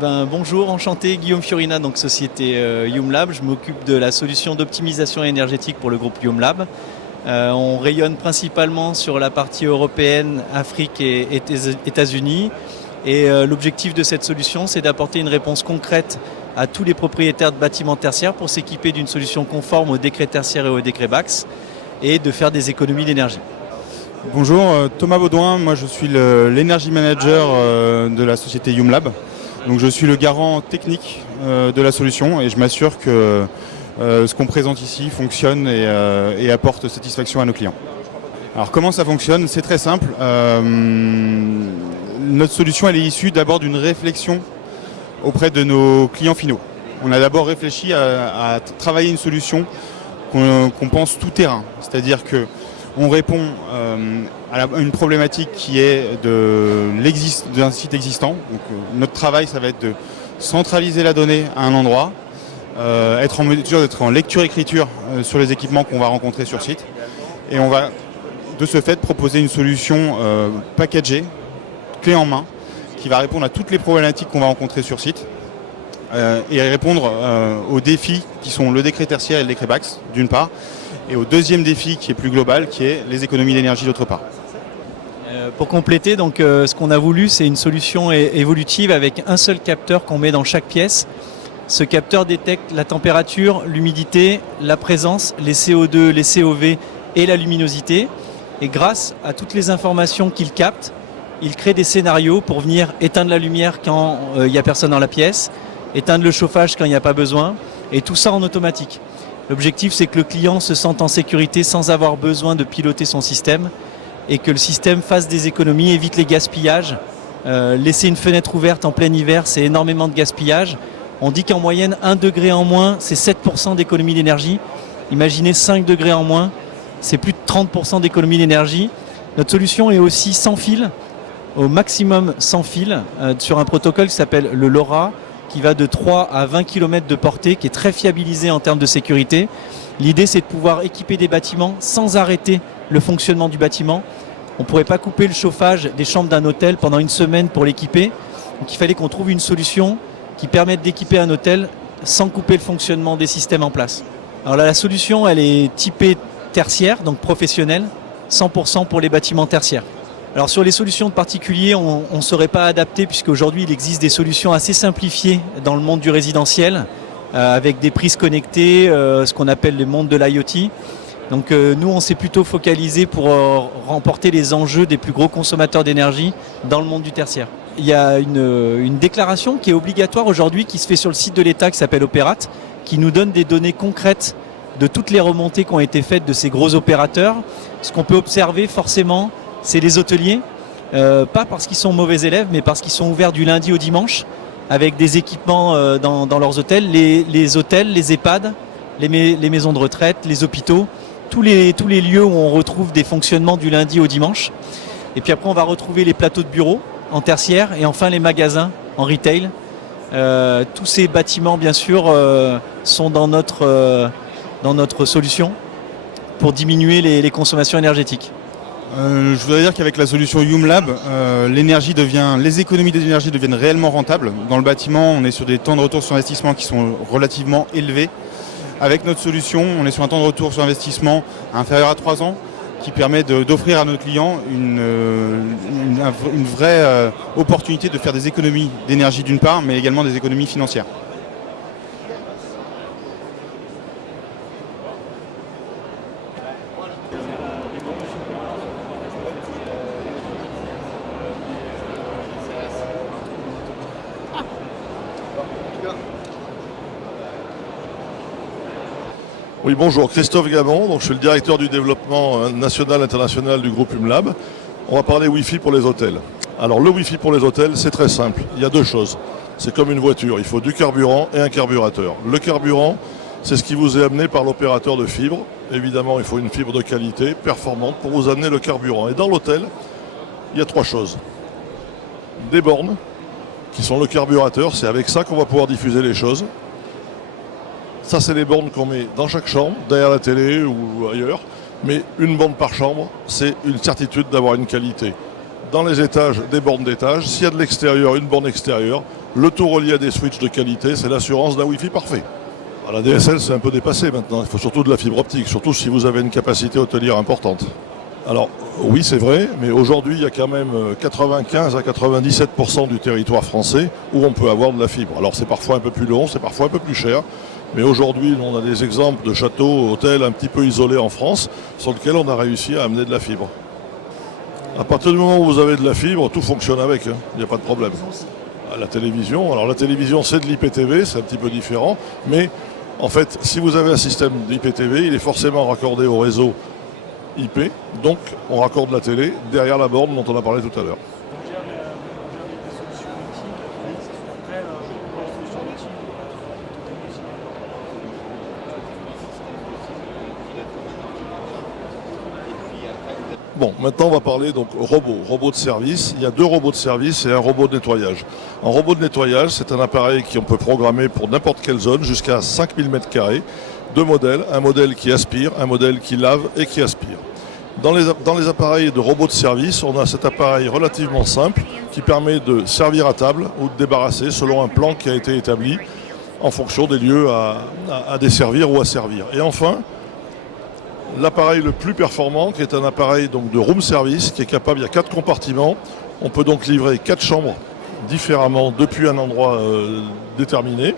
Bonjour, enchanté, Guillaume Fiorina, donc société YumLab. Je m'occupe de la solution d'optimisation énergétique pour le groupe YumLab. On rayonne principalement sur la partie européenne, Afrique et États-Unis. Et l'objectif de cette solution, c'est d'apporter une réponse concrète à tous les propriétaires de bâtiments tertiaires pour s'équiper d'une solution conforme au décret tertiaire et au décret BACS et de faire des économies d'énergie. Bonjour, Thomas Baudouin, moi je suis l'Energy Manager de la société YumLab. Donc je suis le garant technique de la solution et je m'assure que ce qu'on présente ici fonctionne et apporte satisfaction à nos clients. Alors comment ça fonctionne? C'est très simple. Notre solution elle est issue d'abord d'une réflexion auprès de nos clients finaux. On a d'abord réfléchi à travailler une solution qu'on pense tout terrain, c'est-à-dire que on répond à une problématique qui est d'un site existant. Donc, notre travail, ça va être de centraliser la donnée à un endroit, être en mesure d'être en lecture-écriture sur les équipements qu'on va rencontrer sur site. Et on va, de ce fait, proposer une solution packagée, clé en main, qui va répondre à toutes les problématiques qu'on va rencontrer sur site et répondre aux défis qui sont le décret tertiaire et le décret BACS, d'une part, et au deuxième défi qui est plus global, qui est les économies d'énergie d'autre part. Pour compléter, donc, ce qu'on a voulu, c'est une solution évolutive avec un seul capteur qu'on met dans chaque pièce. Ce capteur détecte la température, l'humidité, la présence, les CO2, les COV et la luminosité. Et grâce à toutes les informations qu'il capte, il crée des scénarios pour venir éteindre la lumière quand il n'y a personne dans la pièce, éteindre le chauffage quand il n'y a pas besoin, et tout ça en automatique. L'objectif, c'est que le client se sente en sécurité sans avoir besoin de piloter son système et que le système fasse des économies, évite les gaspillages. Laisser une fenêtre ouverte en plein hiver, c'est énormément de gaspillage. On dit qu'en moyenne, 1 degré en moins, c'est 7% d'économie d'énergie. Imaginez 5 degrés en moins, c'est plus de 30% d'économie d'énergie. Notre solution est aussi sans fil, au maximum sans fil, sur un protocole qui s'appelle le LoRa, qui va de 3 à 20 km de portée, qui est très fiabilisé en termes de sécurité. L'idée, c'est de pouvoir équiper des bâtiments sans arrêter le fonctionnement du bâtiment. On ne pourrait pas couper le chauffage des chambres d'un hôtel pendant une semaine pour l'équiper. Donc il fallait qu'on trouve une solution qui permette d'équiper un hôtel sans couper le fonctionnement des systèmes en place. Alors là, la solution, elle est typée tertiaire, donc professionnelle, 100% pour les bâtiments tertiaires. Alors sur les solutions de particuliers, on ne saurait pas adapter puisqu'aujourd'hui il existe des solutions assez simplifiées dans le monde du résidentiel avec des prises connectées, ce qu'on appelle le monde de l'IoT. Donc nous on s'est plutôt focalisé pour remporter les enjeux des plus gros consommateurs d'énergie dans le monde du tertiaire. Il y a une déclaration qui est obligatoire aujourd'hui qui se fait sur le site de l'État qui s'appelle Opérat, qui nous donne des données concrètes de toutes les remontées qui ont été faites de ces gros opérateurs. Ce qu'on peut observer forcément, c'est les hôteliers, pas parce qu'ils sont mauvais élèves, mais parce qu'ils sont ouverts du lundi au dimanche avec des équipements dans leurs hôtels, les hôtels, les EHPAD, les maisons de retraite, les hôpitaux, tous les lieux où on retrouve des fonctionnements du lundi au dimanche. Et puis après, on va retrouver les plateaux de bureaux en tertiaire et enfin les magasins en retail. Tous ces bâtiments, bien sûr, sont dans notre solution pour diminuer les consommations énergétiques. Je voudrais dire qu'avec la solution YumLab, les économies d'énergie deviennent réellement rentables. Dans le bâtiment, on est sur des temps de retour sur investissement qui sont relativement élevés. Avec notre solution, on est sur un temps de retour sur investissement inférieur à 3 ans, qui permet d'offrir à nos clients une vraie opportunité de faire des économies d'énergie d'une part, mais également des économies financières. Oui, bonjour, Christophe Gabon, donc je suis le directeur du développement national et international du groupe YumLab. On va parler Wi-Fi pour les hôtels. Alors le Wi-Fi pour les hôtels, c'est très simple. Il y a 2 choses. C'est comme une voiture, il faut du carburant et un carburateur. Le carburant, c'est ce qui vous est amené par l'opérateur de fibre. Évidemment, il faut une fibre de qualité, performante, pour vous amener le carburant. Et dans l'hôtel, il y a 3 choses. Des bornes, qui sont le carburateur, c'est avec ça qu'on va pouvoir diffuser les choses. Ça, c'est les bornes qu'on met dans chaque chambre, derrière la télé ou ailleurs. Mais une borne par chambre, c'est une certitude d'avoir une qualité. Dans les étages, des bornes d'étage. S'il y a de l'extérieur, une borne extérieure. Le tout relié à des switches de qualité, c'est l'assurance d'un Wi-Fi parfait. La DSL, c'est un peu dépassé maintenant. Il faut surtout de la fibre optique, surtout si vous avez une capacité hôtelière importante. Alors, oui, c'est vrai, mais aujourd'hui, il y a quand même 95 à 97% du territoire français où on peut avoir de la fibre. Alors, c'est parfois un peu plus long, c'est parfois un peu plus cher. Mais aujourd'hui, on a des exemples de châteaux, hôtels un petit peu isolés en France, sur lesquels on a réussi à amener de la fibre. À partir du moment où vous avez de la fibre, tout fonctionne avec, hein. Il n'y a pas de problème. La télévision, alors la télévision, c'est de l'IPTV, c'est un petit peu différent, mais en fait, si vous avez un système d'IPTV, il est forcément raccordé au réseau IP, donc on raccorde la télé derrière la borne dont on a parlé tout à l'heure. Bon, maintenant on va parler donc robots de service. Il y a 2 robots de service et un robot de nettoyage. Un robot de nettoyage, c'est un appareil qu'on peut programmer pour n'importe quelle zone, jusqu'à 5000 m². 2 modèles, un modèle qui aspire, un modèle qui lave et qui aspire. Dans les appareils de robots de service, on a cet appareil relativement simple qui permet de servir à table ou de débarrasser selon un plan qui a été établi en fonction des lieux à desservir ou à servir. Et enfin, l'appareil le plus performant, qui est un appareil donc de room service, qui est capable, il y a 4 compartiments, on peut donc livrer 4 chambres différemment depuis un endroit déterminé.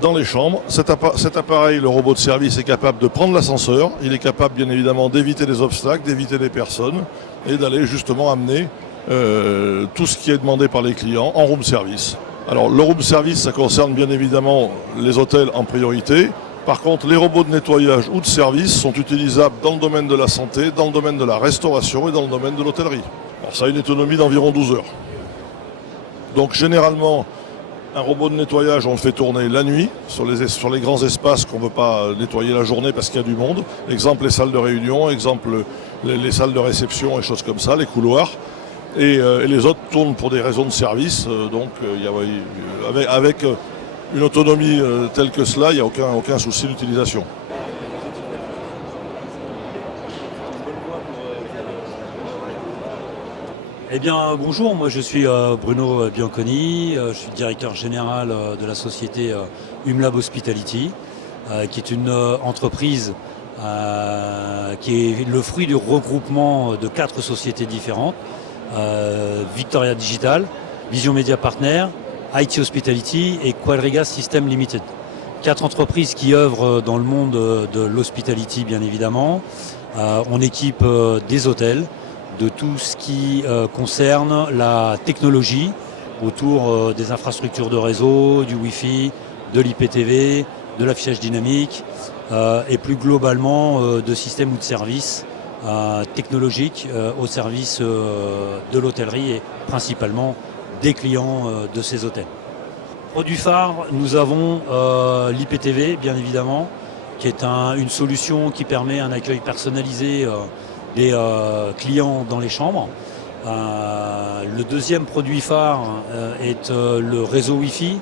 Dans les chambres, cet appareil, le robot de service, est capable de prendre l'ascenseur, il est capable bien évidemment d'éviter les obstacles, d'éviter les personnes et d'aller justement amener tout ce qui est demandé par les clients en room service. Alors le room service, ça concerne bien évidemment les hôtels en priorité. Par contre, les robots de nettoyage ou de service sont utilisables dans le domaine de la santé, dans le domaine de la restauration et dans le domaine de l'hôtellerie. Alors ça a une autonomie d'environ 12 heures. Donc généralement, un robot de nettoyage, on le fait tourner la nuit sur les grands espaces qu'on ne veut pas nettoyer la journée parce qu'il y a du monde. Exemple les salles de réunion, exemple les salles de réception et choses comme ça, les couloirs. Et les autres tournent pour des raisons de service. Avec une autonomie telle que cela, il n'y a aucun souci d'utilisation. Eh bien bonjour, moi je suis Bruno Bianconi, je suis directeur général de la société Umlab Hospitality, qui est une entreprise qui est le fruit du regroupement de 4 sociétés différentes, Victoria Digital, Vision Media Partner, IT Hospitality et Quadriga System Limited. 4 entreprises qui œuvrent dans le monde de l'hospitality bien évidemment. On équipe des hôtels, de tout ce qui concerne la technologie autour des infrastructures de réseau, du Wi-Fi, de l'IPTV, de l'affichage dynamique et plus globalement de systèmes ou de services technologiques au service de l'hôtellerie et principalement des clients de ces hôtels. Produit phare, nous avons l'IPTV bien évidemment, qui est une solution qui permet un accueil personnalisé des clients dans les chambres. Le deuxième produit phare est le réseau Wi-Fi.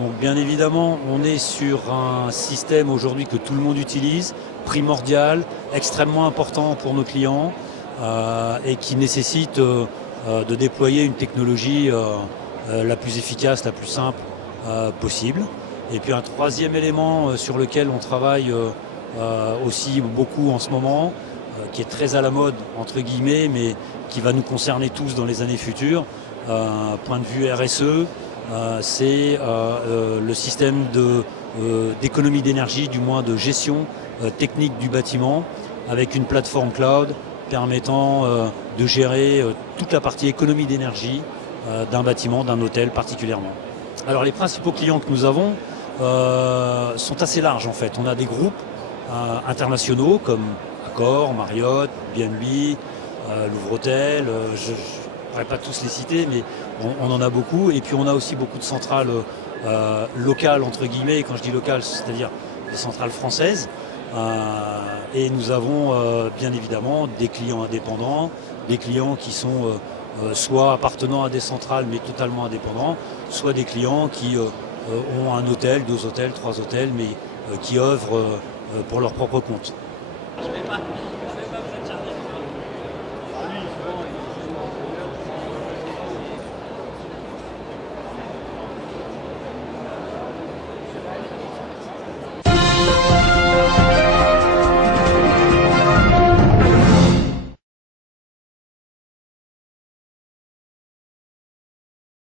Donc bien évidemment, on est sur un système aujourd'hui que tout le monde utilise, primordial, extrêmement important pour nos clients et qui nécessite de déployer une technologie la plus efficace, la plus simple possible. Et puis un troisième élément sur lequel on travaille aussi beaucoup en ce moment, qui est très à la mode entre guillemets, mais qui va nous concerner tous dans les années futures, point de vue RSE, c'est le système d'économie d'énergie, du moins de gestion technique du bâtiment, avec une plateforme cloud permettant de gérer toute la partie économie d'énergie d'un bâtiment, d'un hôtel particulièrement. Alors les principaux clients que nous avons sont assez larges en fait. On a des groupes internationaux comme Accor, Marriott, B&B, Louvre-Hôtel, je ne pourrais pas tous les citer, mais on en a beaucoup. Et puis on a aussi beaucoup de centrales locales, entre guillemets. Et quand je dis locales, c'est-à-dire des centrales françaises. Et nous avons bien évidemment des clients indépendants, des clients qui sont soit appartenant à des centrales mais totalement indépendants, soit des clients qui ont un hôtel, 2 hôtels, 3 hôtels, mais qui œuvrent pour leur propre compte. Je vais pas.